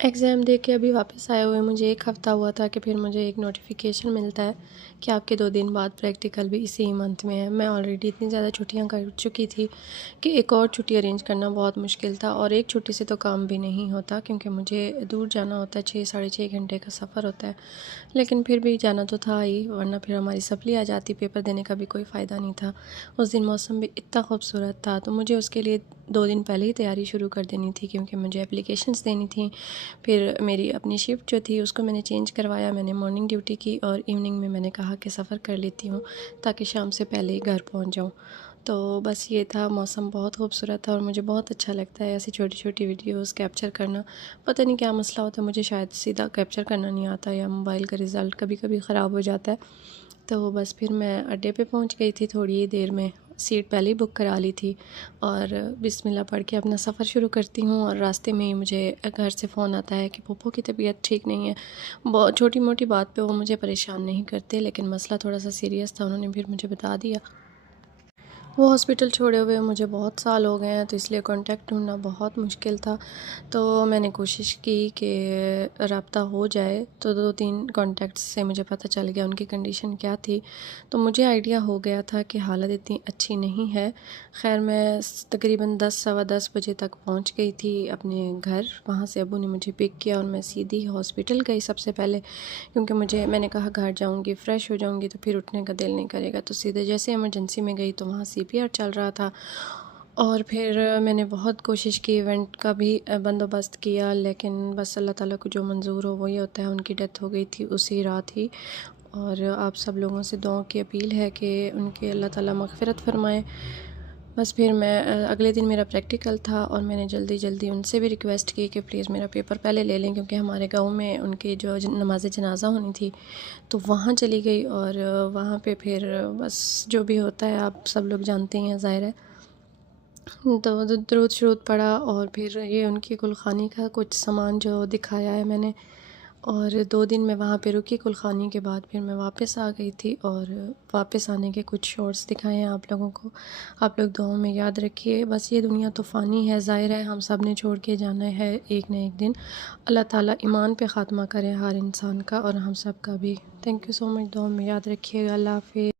Exam دے کے ابھی واپس آئے ہوئے مجھے ایک ہفتہ ہوا تھا کہ پھر مجھے ایک نوٹیفیکیشن ملتا ہے کہ آپ کے 2 دن بعد پریکٹیکل بھی اسی منتھ میں ہے۔ میں آلریڈی اتنی زیادہ چھٹیاں کر چکی تھی کہ ایک اور چھٹی ارینج کرنا بہت مشکل تھا، اور ایک چھٹی سے تو کام بھی نہیں ہوتا کیونکہ مجھے دور جانا ہوتا ہے، 6 ساڑھے 6 گھنٹے کا سفر ہوتا ہے۔ لیکن پھر بھی جانا تو تھا ہی، ورنہ پھر ہماری سپلی آ جاتی، پیپر دینے کا بھی کوئی فائدہ نہیں تھا۔ اس دن موسم بھی اتنا خوبصورت تھا تو مجھے اس کے لیے 2 دن پہلے ہی تیاری شروع کر دینی تھی کیونکہ مجھے اپلیکیشنز دینی تھیں۔ پھر میری اپنی شفٹ جو تھی اس کو میں نے چینج کروایا، میں نے مارننگ ڈیوٹی کی اور ایوننگ میں نے کہا کہ سفر کر لیتی ہوں تاکہ شام سے پہلے ہی گھر پہنچ جاؤں۔ تو بس یہ تھا، موسم بہت خوبصورت تھا اور مجھے بہت اچھا لگتا ہے ایسی چھوٹی چھوٹی ویڈیوز کیپچر کرنا۔ پتہ نہیں کیا مسئلہ ہوتا ہے، مجھے شاید سیدھا کیپچر کرنا نہیں آتا یا موبائل کا رزلٹ کبھی کبھی خراب ہو جاتا ہے۔ تو بس پھر میں اڈے پہ پہنچ گئی تھی تھوڑی ہی دیر میں، سیٹ پہلے ہی بک کرا لی تھی، اور بسم اللہ پڑھ کے اپنا سفر شروع کرتی ہوں۔ اور راستے میں ہی مجھے گھر سے فون آتا ہے کہ پھپھو کی طبیعت ٹھیک نہیں ہے۔ بہت چھوٹی موٹی بات پہ وہ مجھے پریشان نہیں کرتے، لیکن مسئلہ تھوڑا سا سیریس تھا، انہوں نے پھر مجھے بتا دیا۔ وہ ہاسپٹل چھوڑے ہوئے مجھے بہت سال ہو گئے ہیں، تو اس لیے کانٹیکٹ ڈھونڈنا بہت مشکل تھا۔ تو میں نے کوشش کی کہ رابطہ ہو جائے، تو 2 3 کانٹیکٹس سے مجھے پتہ چل گیا ان کی کنڈیشن کیا تھی، تو مجھے آئیڈیا ہو گیا تھا کہ حالت اتنی اچھی نہیں ہے۔ خیر میں تقریباً 10 سوا 10 بجے تک پہنچ گئی تھی اپنے گھر، وہاں سے ابو نے مجھے پک کیا اور میں سیدھی ہاسپٹل گئی سب سے پہلے، کیونکہ میں نے کہا گھر جاؤں گی فریش ہو جاؤں گی تو پھر اٹھنے کا دل نہیں کرے گا، تو سیدھے جیسے ایمرجنسی میں گئی تو وہاں CPR چل رہا تھا، اور پھر میں نے بہت کوشش کی، ایونٹ کا بھی بندوبست کیا، لیکن بس اللہ تعالیٰ کو جو منظور ہو وہی ہوتا ہے۔ ان کی ڈیتھ ہو گئی تھی اسی رات ہی، اور آپ سب لوگوں سے دعاؤں کی اپیل ہے کہ ان کے اللہ تعالیٰ مغفرت فرمائے۔ بس پھر میں اگلے دن میرا پریکٹیکل تھا، اور میں نے جلدی ان سے بھی ریکویسٹ کی کہ پلیز میرا پیپر پہلے لے لیں، کیونکہ ہمارے گاؤں میں ان کی جو نماز جنازہ ہونی تھی، تو وہاں چلی گئی، اور وہاں پہ پھر بس جو بھی ہوتا ہے آپ سب لوگ جانتے ہیں ظاہر ہے، تو درود شروط پڑھا، اور پھر یہ ان کی گلخانی کا کچھ سامان جو دکھایا ہے میں نے، اور 2 دن میں وہاں پہ رکی۔ گلخانی کے بعد پھر میں واپس آ گئی تھی، اور واپس آنے کے کچھ شارٹس دکھائے ہیں آپ لوگوں کو۔ آپ لوگ دعاؤں میں یاد رکھیے، بس یہ دنیا تو فانی ہے، ظاہر ہے ہم سب نے چھوڑ کے جانا ہے ایک نہ ایک دن۔ اللہ تعالیٰ ایمان پہ خاتمہ کرے ہر انسان کا اور ہم سب کا بھی۔ تھینک یو سو مچ، دعاؤں میں یاد رکھیے گا۔ اللہ حافظ۔